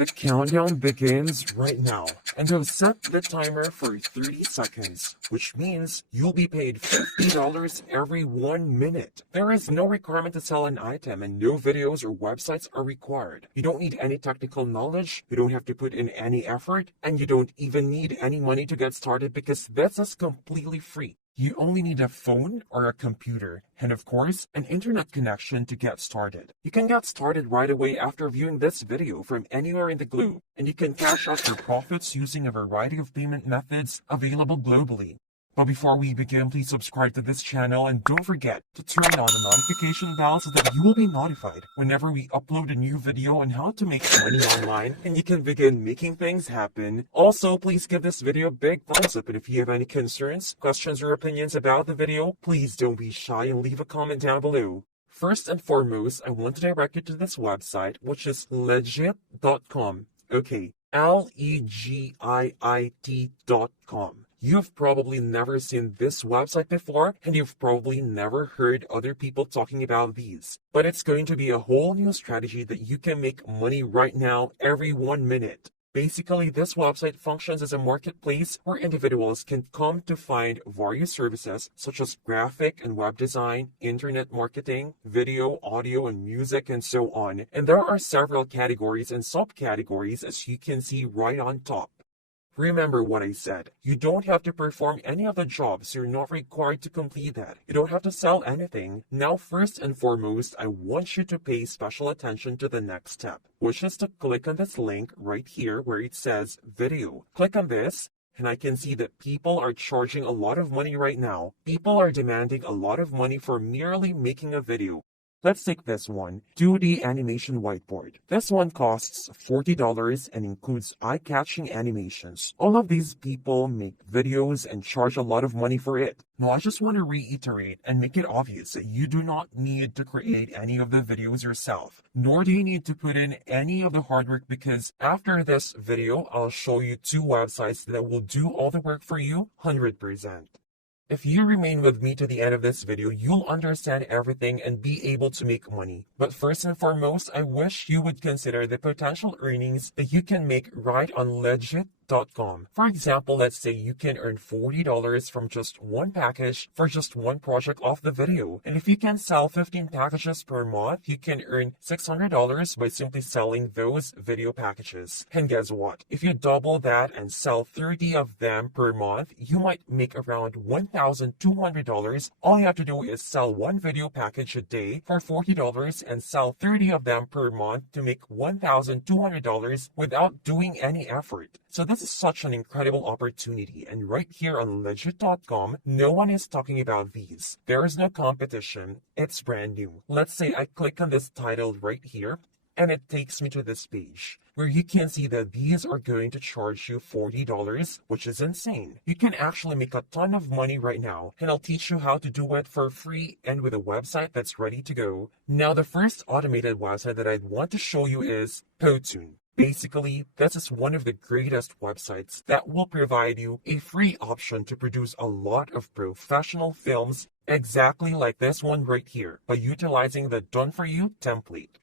The countdown begins right now, and I've set the timer for 30 seconds, which means you'll be paid $50 every 1 minute. There is no requirement to sell an item, and no videos or websites are required. You don't need any technical knowledge, you don't have to put in any effort, and you don't even need any money to get started because this is completely free. You only need a phone or a computer, and of course, an internet connection to get started. You can get started right away after viewing this video from anywhere in the globe, and you can cash out your profits using a variety of payment methods available globally. But before we begin, please subscribe to this channel and don't forget to turn on the notification bell so that you will be notified whenever we upload a new video on how to make money online and you can begin making things happen. Also, please give this video a big thumbs up, and if you have any concerns, questions, or opinions about the video, please don't be shy and leave a comment down below. First and foremost, I want to direct you to this website, which is legit.com. Okay, legit.com. You've probably never seen this website before, and you've probably never heard other people talking about these. But it's going to be a whole new strategy that you can make money right now every 1 minute. Basically, this website functions as a marketplace where individuals can come to find various services such as graphic and web design, internet marketing, video, audio, and music, and so on. And there are several categories and subcategories, as you can see right on top. Remember what I said. You don't have to perform any of the jobs. You're not required to complete that. You don't have to sell anything. Now, first and foremost, I want you to pay special attention to the next step, which is to click on this link right here where it says video. Click on this, and I can see that people are charging a lot of money right now. People are demanding a lot of money for merely making a video. Let's take this one, 2D animation whiteboard. This one costs $40 and includes eye-catching animations. All of these people make videos and charge a lot of money for it. Now, I just want to reiterate and make it obvious that you do not need to create any of the videos yourself, nor do you need to put in any of the hard work, because after this video, I'll show you 2 websites that will do all the work for you 100%. If you remain with me to the end of this video, you'll understand everything and be able to make money. But first and foremost, I wish you would consider the potential earnings that you can make right on legit.com. For example, let's say you can earn $40 from just one package for just one project of the video. And if you can sell 15 packages per month, you can earn $600 by simply selling those video packages. And guess what? If you double that and sell 30 of them per month, you might make around $1,200. All you have to do is sell one video package a day for $40 and sell 30 of them per month to make $1,200 without doing any effort. So this is such an incredible opportunity, and right here on legit.com, no one is talking about these. There is no competition. It's brand new. Let's say I click on this title right here, and it takes me to this page where you can see that these are going to charge you $40, which is insane. You can actually make a ton of money right now, and I'll teach you how to do it for free and with a website that's ready to go. Now, the first automated website that I'd want to show you is Payoneer. Basically, this is one of the greatest websites that will provide you a free option to produce a lot of professional films exactly like this one right here by utilizing the Done For You template.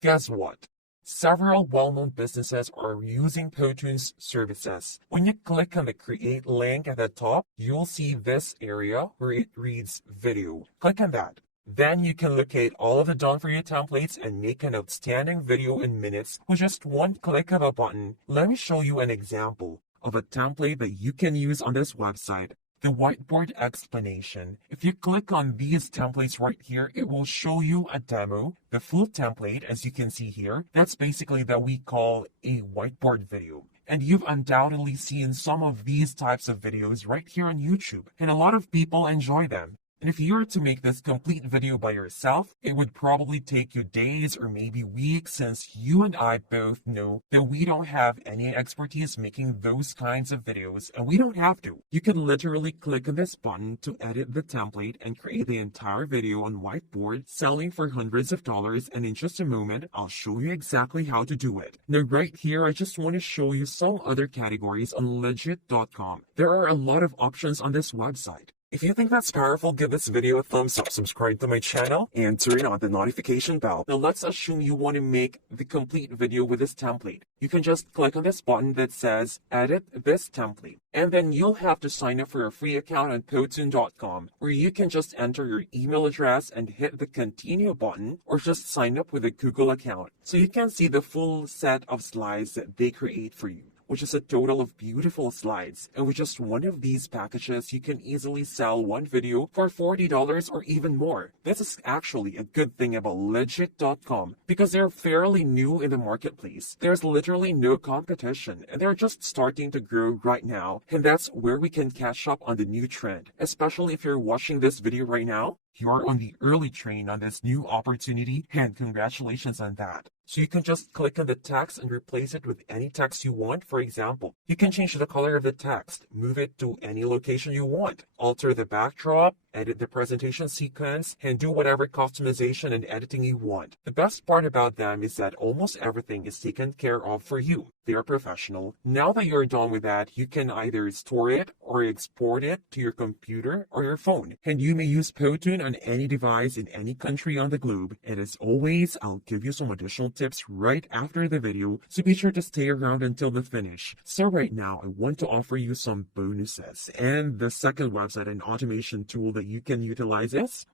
Guess what? Several well-known businesses are using Payoneer's services. When you click on the create link at the top, you'll see this area where it reads video. Click on that. Then you can locate all of the Done For You templates and make an outstanding video in minutes with just one click of a button. Let me show you an example of a template that you can use on this website. The whiteboard explanation. If you click on these templates right here, it will show you a demo. The full template, as you can see here, that's basically that we call a whiteboard video. And you've undoubtedly seen some of these types of videos right here on YouTube, and a lot of people enjoy them. And if you were to make this complete video by yourself, it would probably take you days or maybe weeks, since you and I both know that we don't have any expertise making those kinds of videos, and we don't have to. You can literally click on this button to edit the template and create the entire video on whiteboard, selling for hundreds of dollars, and in just a moment, I'll show you exactly how to do it. Now right here, I just want to show you some other categories on legit.com. There are a lot of options on this website. If you think that's powerful, give this video a thumbs up, subscribe to my channel, and turn on the notification bell. Now let's assume you want to make the complete video with this template. You can just click on this button that says edit this template. And then you'll have to sign up for a free account on Payoneer.com, where you can just enter your email address and hit the continue button, or just sign up with a Google account. So you can see the full set of slides that they create for you, which is a total of beautiful slides. And with just one of these packages, you can easily sell one video for $40 or even more. This is actually a good thing about Legit.com because they're fairly new in the marketplace. There's literally no competition and they're just starting to grow right now. And that's where we can catch up on the new trend. Especially if you're watching this video right now, you're on the early train on this new opportunity, and congratulations on that. So you can just click on the text and replace it with any text you want. For example, you can change the color of the text, move it to any location you want, alter the backdrop, edit the presentation sequence, and do whatever customization and editing you want. The best part about them is that almost everything is taken care of for you. They are professional. Now that you're done with that, you can either store it or export it to your computer or your phone. And you may use Payoneer on any device in any country on the globe. And as always, I'll give you some additional tips right after the video, so be sure to stay around until the finish. So right now, I want to offer you some bonuses. And the second website and automation tool that you can utilize is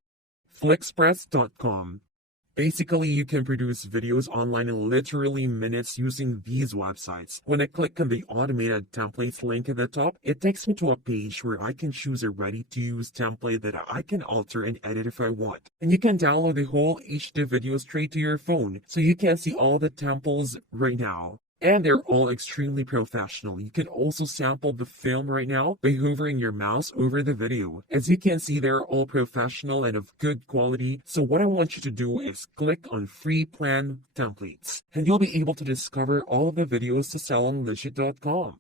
Flixpress.com. Basically, you can produce videos online in literally minutes using these websites. When I click on the automated templates link at the top, it takes me to a page where I can choose a ready-to-use template that I can alter and edit if I want. And you can download the whole HD video straight to your phone, so you can see all the templates right now. And they're all extremely professional. You can also sample the film right now by hovering your mouse over the video. As you can see, they're all professional and of good quality. So what I want you to do is click on free plan templates, and you'll be able to discover all of the videos to sell on Legit.com.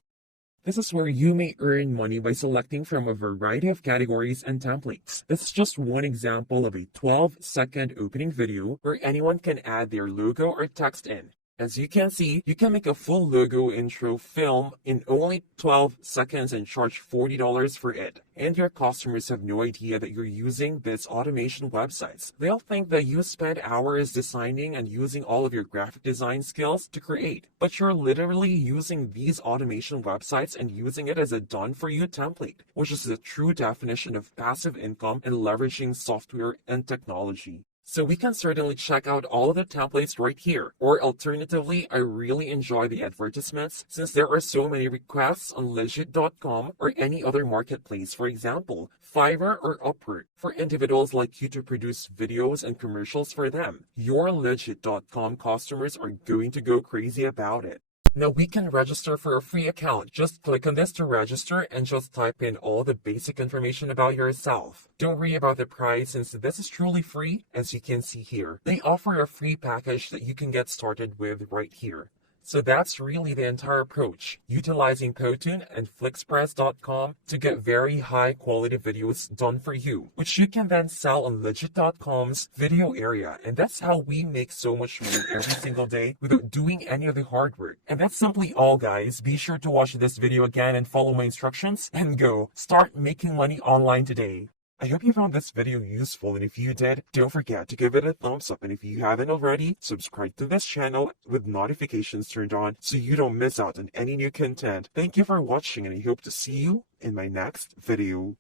This is where you may earn money by selecting from a variety of categories and templates. This is just one example of a 12-second opening video where anyone can add their logo or text in. As you can see, you can make a full logo intro film in only 12 seconds and charge $40 for it. And your customers have no idea that you're using these automation websites. They'll think that you spent hours designing and using all of your graphic design skills to create. But you're literally using these automation websites and using it as a done-for-you template, which is the true definition of passive income and leveraging software and technology. So we can certainly check out all of the templates right here. Or alternatively, I really enjoy the advertisements since there are so many requests on Legit.com or any other marketplace, for example, Fiverr or Upwork, for individuals like you to produce videos and commercials for them. Your Legit.com customers are going to go crazy about it. Now we can register for a free account. Just click on this to register and just type in all the basic information about yourself. Don't worry about the price since this is truly free, as you can see here. They offer a free package that you can get started with right here. So that's really the entire approach, utilizing Payoneer and Flixpress.com to get very high quality videos done for you, which you can then sell on Legit.com's video area. And that's how we make so much money every single day without doing any of the hard work. And that's simply all, guys. Be sure to watch this video again and follow my instructions and go start making money online today. I hope you found this video useful, and if you did, don't forget to give it a thumbs up, and if you haven't already, subscribe to this channel with notifications turned on so you don't miss out on any new content. Thank you for watching, and I hope to see you in my next video.